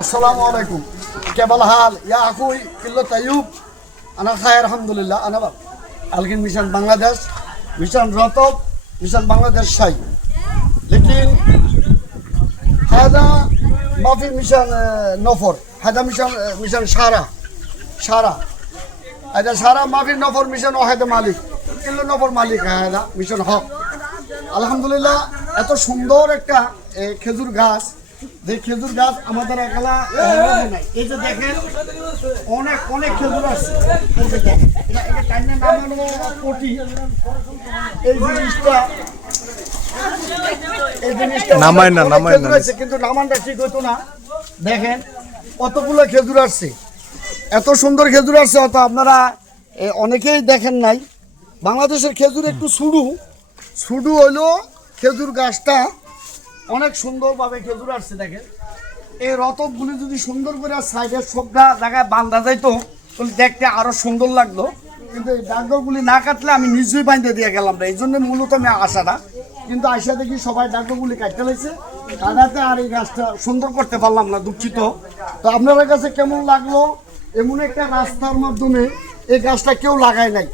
السلام عليكم. كيف الحال يا أخوي؟ كله طيب؟ أنا خير الحمد لله. أنا الحين مشان بنغلاديش مشان رطب مشان بنغلاديش شاي، لكن هذا ما في مشان نفر، هذا مشان شارع هذا شارع ما في نفر مشان واحد مالك، كله نفر مالك هذا مشان حق। আলহামদুলিল্লাহ এত সুন্দর একটা খেজুর গাছ, যে খেজুর গাছ আমাদের একালা নাই। এই যে দেখেন অনেক অনেক খেজুর আছে, এটা টাইমের নাম হলো কোটি। এই জিনিসটা নামায় না কিন্তু নামানটা ঠিক হতো না। দেখেন কতগুলো খেজুর আসছে, এত সুন্দর খেজুর আসছে, হয়তো আপনারা অনেকেই দেখেন নাই। বাংলাদেশের খেজুর একটু শুডু হইলো খেজুর গাছটা অনেক সুন্দরভাবে খেজুর আসছে। দেখেন এই রতবগুলি যদি সুন্দর করে সাইডের সবটা জায়গায় বাঁধা যাইতো তাহলে দেখতে আরো সুন্দর লাগতো, কিন্তু এই ডাকগুলি না কাটলে আমি নিজেই বাঁধতে দিয়ে গেলাম না। এই জন্য মূলত আমি আসাটা, কিন্তু আইসা দেখি সবাই ডাকগুলি কাটতে লাগছে, কাটাতে আর এই গাছটা সুন্দর করতে পারলাম না, দুঃখিত। তো আপনাদের কাছে কেমন লাগলো? এমন একটা রাস্তার মাধ্যমে এই গাছটা কেউ লাগায় নাই,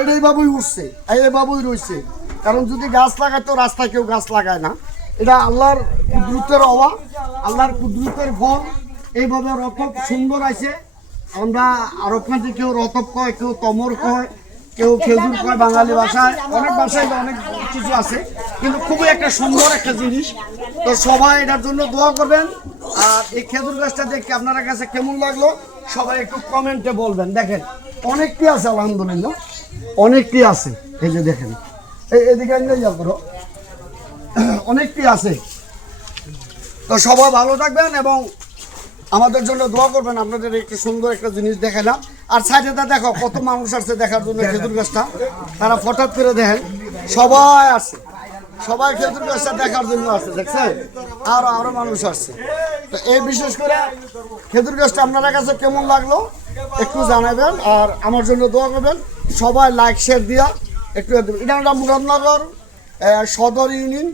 এটা এইভাবেই উঠছে, এইভাবেই রয়েছে। কারণ যদি গাছ লাগায় তো রাস্তায় কেউ গাছ লাগায় না, এটা আল্লাহর কুদরতের হওয়া, আল্লাহর কুদরতের ফল। এইভাবে রতব সুন্দর আছে। আমরা আরব কান্ট্রি কেউ রতব কয়, কেউ তমর কয়, কেউ খেজুর কয়, বাঙালি ভাষায় অনেক ভাষায় অনেক কিছু আছে, কিন্তু খুবই একটা সুন্দর একটা জিনিস। তো সবাই এটার জন্য দোয়া করবেন। আর এই খেজুর গাছটা দেখে আপনার কাছে কেমন লাগলো সবাই একটু কমেন্টে বলবেন। দেখেন অনেকটি আছে, আলহামদুলিল্লাহ অনেকটি আছে। এই যে দেখেন এদিকে করো, অনেকটি আছে। তো সবাই ভালো থাকবেন এবং আমাদের জন্য দোয়া করবেন। আপনাদের একটু সুন্দর একটা জিনিস দেখালাম। আর সাইডে দেখো কত মানুষ আসছে দেখার জন্য খেজুর গাছটা, তারা হঠাৎ করে দেখেন সবাই আসছে, সবাই খেজুর গাছটা দেখার জন্য আসছে, দেখছেন? আরো মানুষ আসছে। তো এই বিশেষ করে খেজুর গাছটা আপনার কাছে কেমন লাগলো একটু জানাবেন, আর আমার জন্য দোয়া করবেন। সবাই লাইক শেয়ার দিয়া একটু। এটা মুরাদনগর সদর ইউনিয়ন,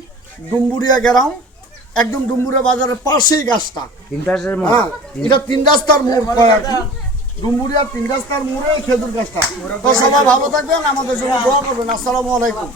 ডুমবুরিয়া গ্রাম, একদম ডুমবুরিয়া বাজারের পাশেই গাছটা। হ্যাঁ, এটা 3 রাস্তার মোড় কয় আর কি, ডুমবুরিয়া 3 রাস্তার মোড়ে খেজুর গাছটা। তো সবাই ভালো থাকবেন, আমাদের জন্য দোয়া করবেন। আসসালামু আলাইকুম।